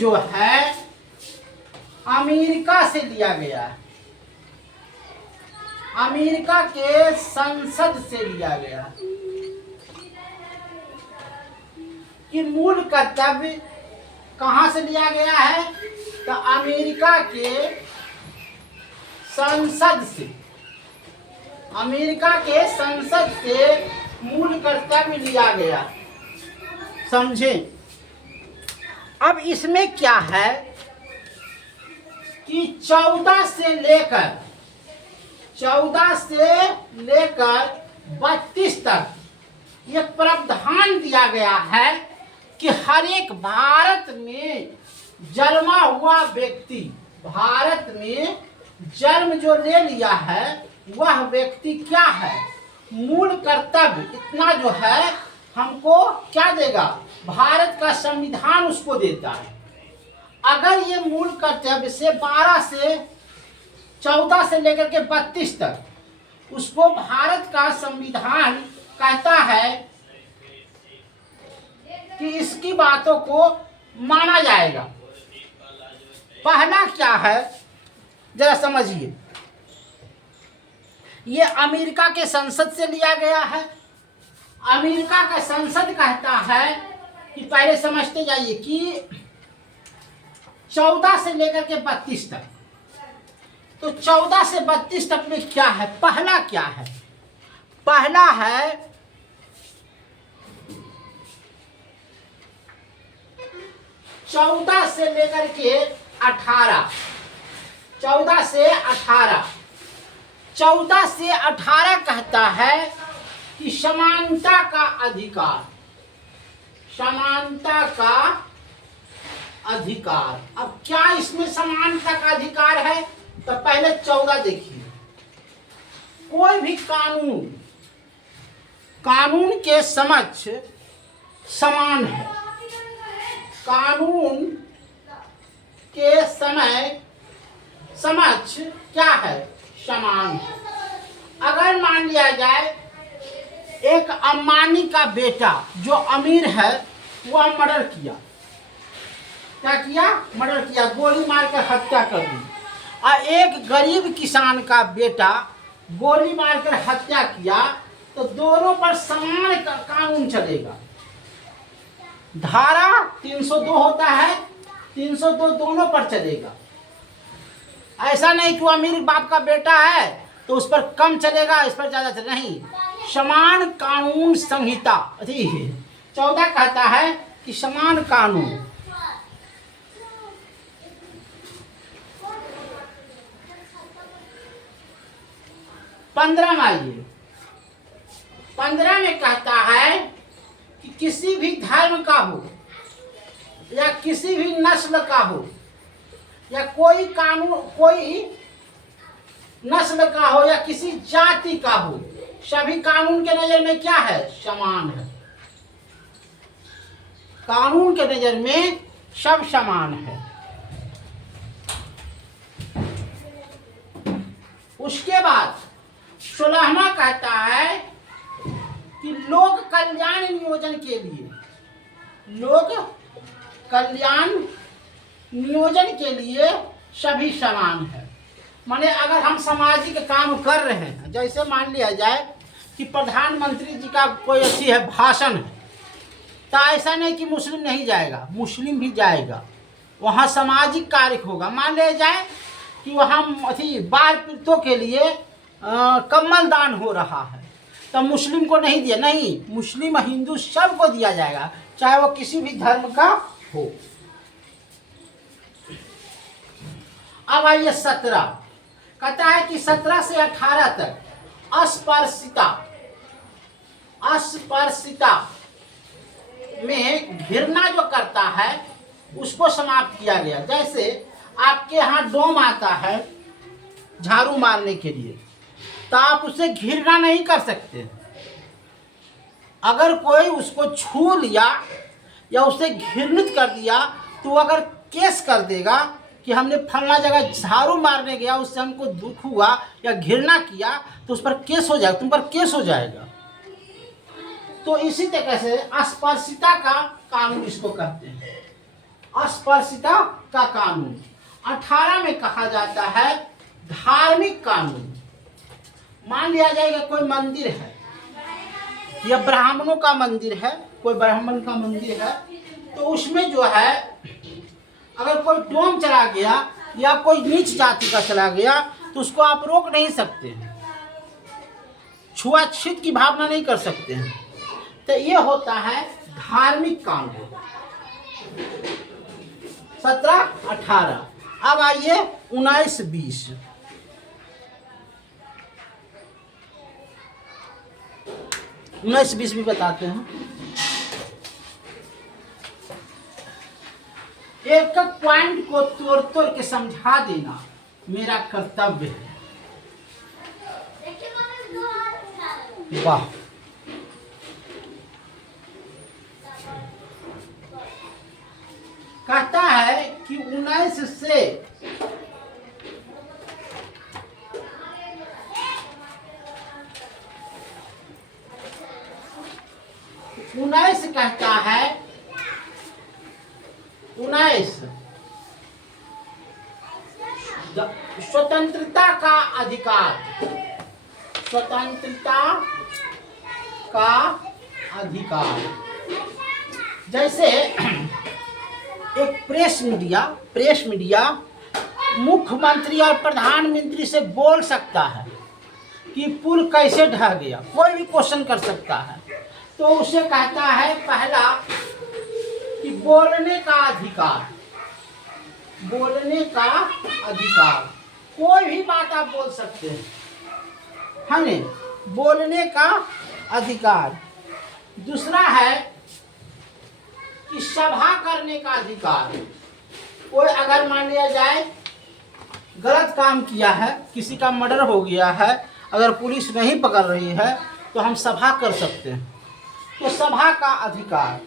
जो है अमेरिका से लिया गया है, अमेरिका के संसद से लिया गया है कि मूल कर्तव्य कहां से लिया गया है, तो अमेरिका के संसद से, अमेरिका के संसद से मूल कर्तव्य लिया गया। समझे? अब इसमें क्या है कि 14 से लेकर 32 तक ये प्रावधान दिया गया है कि हर एक भारत में जन्मा हुआ व्यक्ति, भारत में जन्म जो ले लिया है वह व्यक्ति क्या है, मूल कर्तव्य इतना जो है हमको क्या देगा, भारत का संविधान उसको देता है। अगर ये मूल कर्तव्य से 14 से लेकर के 32 तक उसको भारत का संविधान कहता है कि इसकी बातों को माना जाएगा। पहला क्या है जरा समझिए, ये अमेरिका के संसद से लिया गया है। अमेरिका का संसद कहता है कि पहले समझते जाइए कि 14 से लेकर के 32 तक, तो 14 से 32 तक में क्या है, पहला क्या है, पहला है 14 से लेकर के 18, 14 से 18 कहता है कि समानता का अधिकार, समानता का अधिकार। अब क्या इसमें समानता का अधिकार है, तो पहले 14 देखिए, कोई भी कानून, कानून के समक्ष समान है, कानून के समक्ष क्या है, समान है। अगर मान लिया जाए एक अंबानी का बेटा जो अमीर है वह मर्डर किया, क्या किया, मर्डर किया, गोली मारकर हत्या कर दी, और एक गरीब किसान का बेटा गोली मारकर हत्या किया, तो दोनों पर समान कानून चलेगा। धारा 302 होता है, 302 दोनों पर चलेगा। ऐसा नहीं कि वो अमीर बाप का बेटा है तो उस पर कम चलेगा, इस पर ज़्यादा चलेगा, नहीं, समान कानून संहिता 14 कहता है कि समान कानून। पंद्रह में आइए, 15 में कहता है कि किसी भी धर्म का हो या किसी भी नस्ल का हो या कोई कानून, कोई नस्ल का हो या किसी जाति का हो, सभी कानून के नजर में क्या है, समान है। कानून के नजर में सब समान है। उसके बाद 16वां कहता है कि लोक कल्याण नियोजन के लिए, लोक कल्याण नियोजन के लिए सभी समान है। माने अगर हम सामाजिक काम कर रहे हैं, जैसे मान लिया जाए कि प्रधानमंत्री जी का कोई अच्छी है भाषण है, तो ऐसा नहीं कि मुस्लिम नहीं जाएगा, मुस्लिम भी जाएगा, वहाँ सामाजिक कार्य होगा। मान लिया जाए कि वहाँ बाढ़ पीड़ितों के लिए कम्बल दान हो रहा है, तो मुस्लिम को नहीं दिया, नहीं, मुस्लिम हिंदू सबको दिया जाएगा, चाहे वो किसी भी धर्म का हो। अब आइए 17, कहता है कि 17 से 18 तक अस्पृश्यता में घृणा जो करता है उसको समाप्त किया गया। जैसे आपके यहाँ डोम आता है झाड़ू मारने के लिए, तो आप उससे घृणा नहीं कर सकते। अगर कोई उसको छू लिया या उसे घृणित कर दिया तो अगर केस कर देगा कि हमने फलना जगह झाड़ू मारने गया, उससे हमको दुख हुआ या घृणा किया, तो उस पर केस हो जाएगा, तुम पर केस हो जाएगा। तो इसी तरह से अस्पृश्यता का कानून इसको कहते हैं। अस्पृश्यता का कानून। 18 में कहा जाता है धार्मिक कानून। मान लिया जाएगा कोई मंदिर है, या ब्राह्मणों का मंदिर है, कोई ब्राह्मण का मंदिर है, तो उसमें जो है अगर कोई डोम चला गया या कोई नीच जाति का चला गया तो उसको आप रोक नहीं सकते हैं, छुआछूत की भावना नहीं कर सकते हैं। तो ये होता है धार्मिक कानून। 17, 18। अब आइए 19, 20। उन्नीस 20 भी बताते हैं। एक एक पॉइंट को तोड़ तोड़ के समझा देना मेरा कर्तव्य है। वाह, कहता है कि 19 से 19 कहता है 19 स्वतंत्रता का अधिकार। स्वतंत्रता का अधिकार। जैसे एक प्रेस मीडिया मुख्यमंत्री और प्रधानमंत्री से बोल सकता है कि पुल कैसे ढह गया, कोई भी क्वेश्चन कर सकता है। तो उसे कहता है पहला कि बोलने का अधिकार। बोलने का अधिकार, कोई भी बात आप बोल सकते हैं, है ना, बोलने का अधिकार। दूसरा है कि सभा करने का अधिकार। कोई अगर मान लिया जाए गलत काम किया है, किसी का मर्डर हो गया है, अगर पुलिस नहीं पकड़ रही है तो हम सभा कर सकते हैं, तो सभा का अधिकार।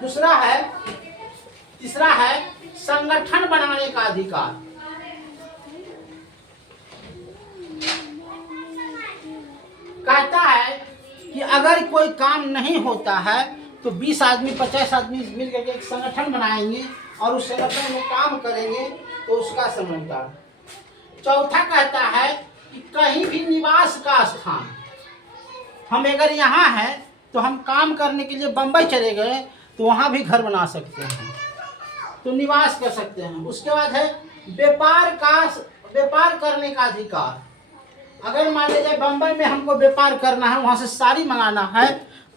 तीसरा है संगठन बनाने का अधिकार। कहता है कि अगर कोई काम नहीं होता है तो 20 आदमी 50 आदमी मिलकर के एक संगठन बनाएंगे और उस संगठन में काम करेंगे तो उसका समझदार। चौथा कहता है कि कहीं भी निवास का स्थान, हम अगर यहाँ हैं तो हम काम करने के लिए बम्बई चले गए तो वहाँ भी घर बना सकते हैं, तो निवास कर सकते हैं। उसके बाद है व्यापार करने का अधिकार। अगर मान लीजिए बम्बई में हमको व्यापार करना है, वहाँ से साड़ी मंगाना है,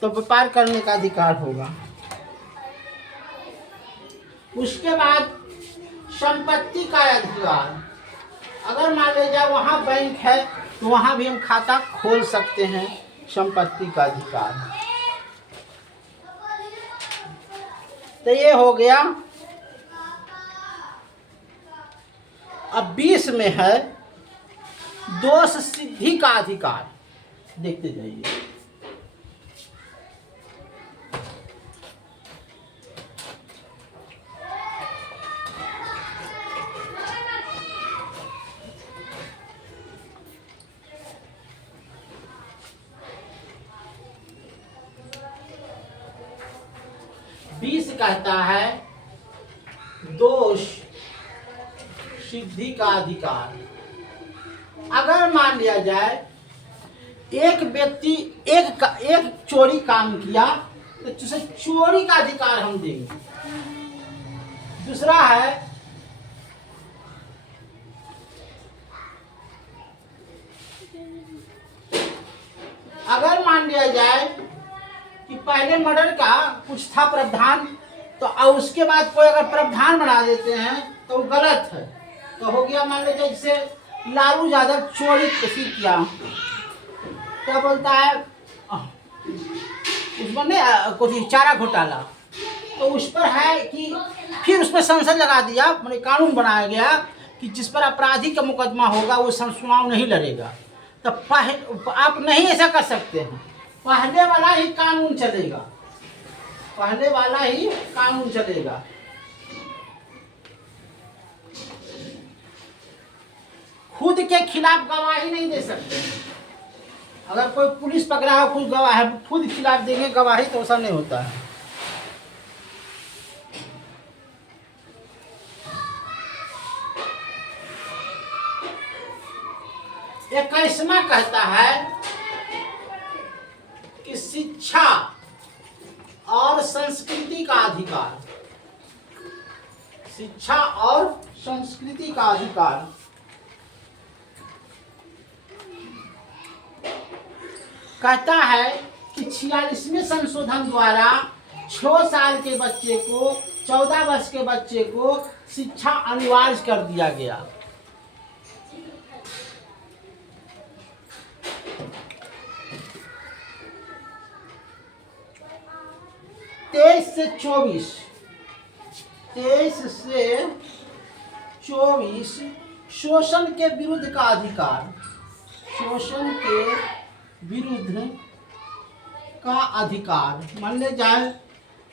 तो व्यापार करने का अधिकार होगा। उसके बाद संपत्ति का अधिकार। अगर मान लीजिए वहाँ बैंक है तो वहाँ भी हम खाता खोल सकते हैं, संपत्ति का अधिकार। तो ये हो गया। अब 20 में है दोष सिद्धि का अधिकार। देखते जाइए। कहता है दोष सिद्धि का अधिकार। अगर मान लिया जाए एक व्यक्ति एक चोरी काम किया तो उसे चोरी का अधिकार हम देंगे। दूसरा है अगर मान लिया जाए कि पहले मर्डर का कुछ था प्रावधान, तो उसके बाद कोई अगर प्रावधान बना देते हैं तो गलत है। तो हो गया मान लीजिए जैसे लालू यादव चोरी कैसी किया, क्या बोलता है उसमें नहीं कुछ चारा घोटाला, तो उस पर है कि फिर उस पर संसद लगा दिया, मैंने कानून बनाया गया कि जिस पर अपराधी का मुकदमा होगा वो चुनाव नहीं लड़ेगा। तो आप नहीं ऐसा कर सकते हैं, पहले वाला ही कानून चलेगा, पहले वाला ही कानून चलेगा। खुद के खिलाफ गवाही नहीं दे सकते। अगर कोई पुलिस पकड़ा है खुद गवाह खुद खिलाफ देंगे गवाही, तो ऐसा नहीं होता है। 21वां कहता है कि शिक्षा और संस्कृति का अधिकार, शिक्षा और संस्कृति का अधिकार। कहता है कि 46वें संशोधन द्वारा 6 साल के बच्चे को 14 वर्ष के बच्चे को शिक्षा अनिवार्य कर दिया गया। तेईस से 24 शोषण के विरुद्ध का अधिकार, शोषण के विरुद्ध का अधिकार। मान ले जाए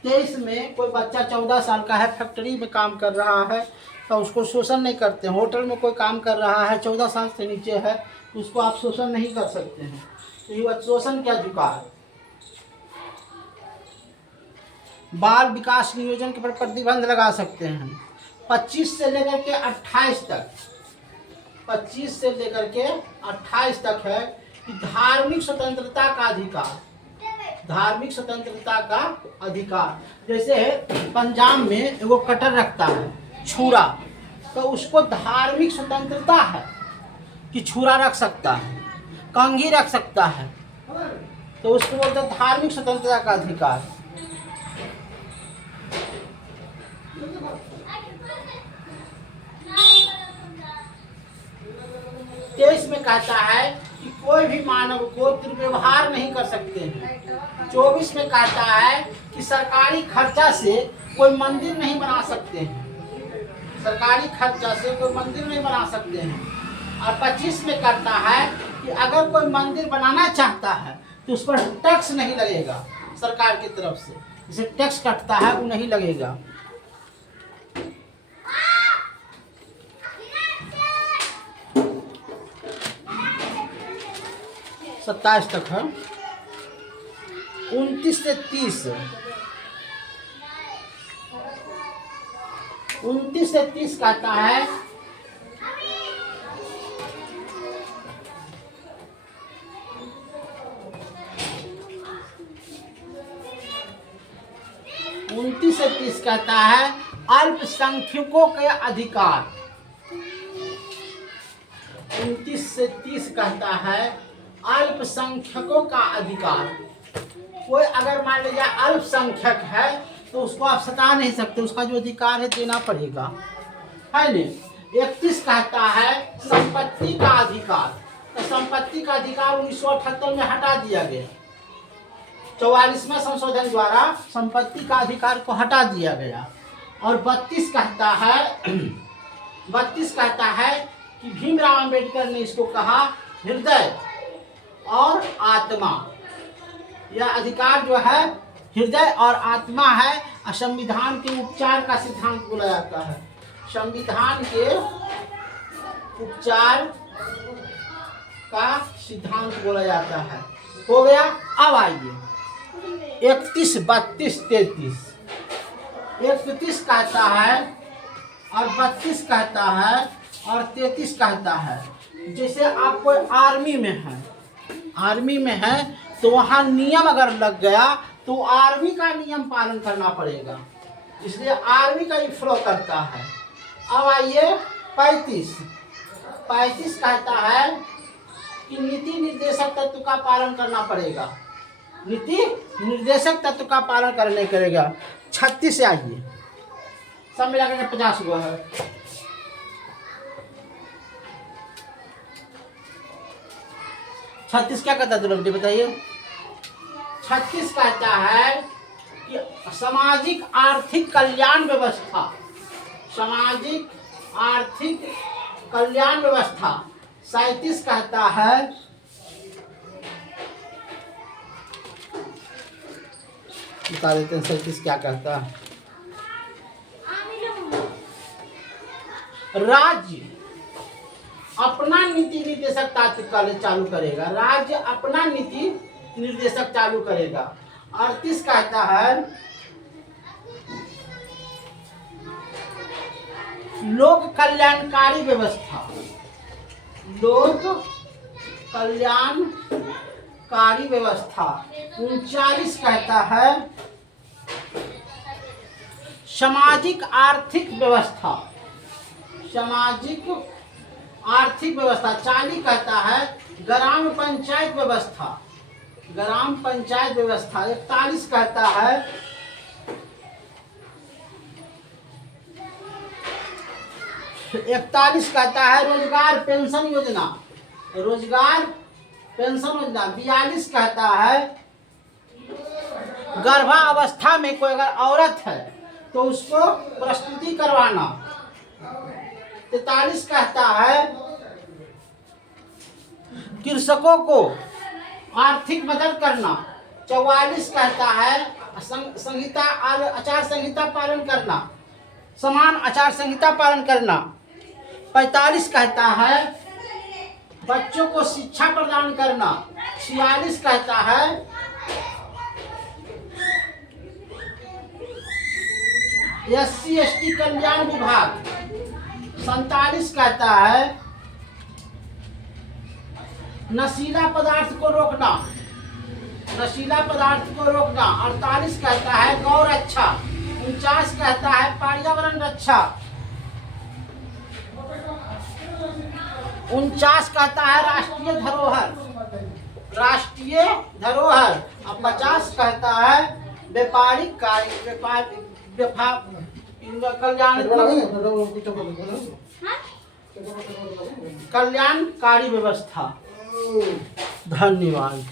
23 में कोई बच्चा 14 साल का है, फैक्ट्री में काम कर रहा है तो उसको शोषण नहीं करते। होटल में कोई काम कर रहा है 14 साल से नीचे है तो उसको आप शोषण नहीं कर सकते हैं। तो ये शोषण के अधिकार। बाल विकास नियोजन के पर प्रतिबंध लगा सकते हैं। 25 से लेकर के 28 तक, 25 से लेकर के 28 तक है कि धार्मिक स्वतंत्रता का अधिकार, धार्मिक स्वतंत्रता का अधिकार। जैसे पंजाब में एगो कटर रखता है छुरा, तो उसको धार्मिक स्वतंत्रता है कि छुरा रख सकता है, कंघी रख सकता है, तो उसको बोलते हैं धार्मिक स्वतंत्रता का अधिकार। तेईस में कहता है कि कोई भी मानव को दुर्व्यवहार नहीं कर सकते हैं। 24 में कहता है कि सरकारी खर्चा से कोई मंदिर नहीं बना सकते हैं, सरकारी खर्चा से कोई मंदिर नहीं बना सकते हैं। और 25 में कहता है कि अगर कोई मंदिर बनाना चाहता है तो उस पर टैक्स नहीं लगेगा, सरकार की तरफ से जिसे टैक्स कटता है वो नहीं लगेगा। 27 तक है। 29 से 30, 29 से 30 कहता है कहता है अल्पसंख्यकों के अधिकार। 29 से 30 कहता है अल्पसंख्यकों का अधिकार। कोई अगर मान लीजिए अल्पसंख्यक है तो उसको आप सता नहीं सकते, उसका जो अधिकार है देना पड़ेगा, है नहीं। 31 कहता है संपत्ति का अधिकार। तो संपत्ति का अधिकार 1978 में हटा दिया गया, 44वें संशोधन द्वारा संपत्ति का अधिकार को हटा दिया गया। और 32 कहता है कि भीमराव अंबेडकर ने इसको कहा हृदय और आत्मा, यह अधिकार जो है हृदय और आत्मा है। संविधान के उपचार का सिद्धांत बोला जाता है, संविधान के उपचार का सिद्धांत बोला जाता है। हो गया। अब आइए 31, 32, 33। 31 कहता है और 32 कहता है और 33 कहता है। जैसे आप कोई आर्मी में है तो वहाँ नियम अगर लग गया तो आर्मी का नियम पालन करना पड़ेगा, इसलिए आर्मी का ही फॉलो करता है। अब आइए 35 कहता है कि नीति निर्देशक तत्व का पालन करना पड़ेगा, नीति निर्देशक तत्व का पालन करने करेगा। 36 से आइए, सब मिला करके 50 गो है। 36 क्या कहता है बेटे बताइए। 36 कहता है कि सामाजिक आर्थिक कल्याण व्यवस्था, सामाजिक आर्थिक कल्याण व्यवस्था। 37 कहता है बता देते हैं 37 क्या कहता है। राज्य अपना नीति निर्देशक चालू करेगा, राज्य अपना नीति निर्देशक चालू करेगा। 38 कहता है लोक कल्याणकारी व्यवस्था, लोक कल्याणकारी व्यवस्था। 39 कहता है सामाजिक आर्थिक व्यवस्था। सामाजिक आर्थिक व्यवस्था। 40 कहता है ग्राम पंचायत व्यवस्था। ग्राम पंचायत व्यवस्था। 41 कहता है 41 कहता है रोजगार पेंशन योजना। रोजगार पेंशन योजना। 42 कहता है गर्भावस्था में कोई अगर औरत है तो उसको प्रस्तुति करवाना। 43 कहता है कृषकों को आर्थिक मदद करना। 44 कहता है संहिता आचार संहिता पालन करना, समान आचार संहिता पालन करना। 45 कहता है बच्चों को शिक्षा प्रदान करना। 46 कहता है SC/ST कल्याण विभाग। 47 कहता है नशीला पदार्थ को रोकना। नशीला पदार्थ को रोकना। 48 कहता है गौ रक्षा। 49 कहता है पर्यावरण रक्षा। 49 कहता है राष्ट्रीय धरोहर। राष्ट्रीय धरोहर। अब 50 कहता है व्यापारिक कार्य कल्याणकारी व्यवस्था। धन्यवाद।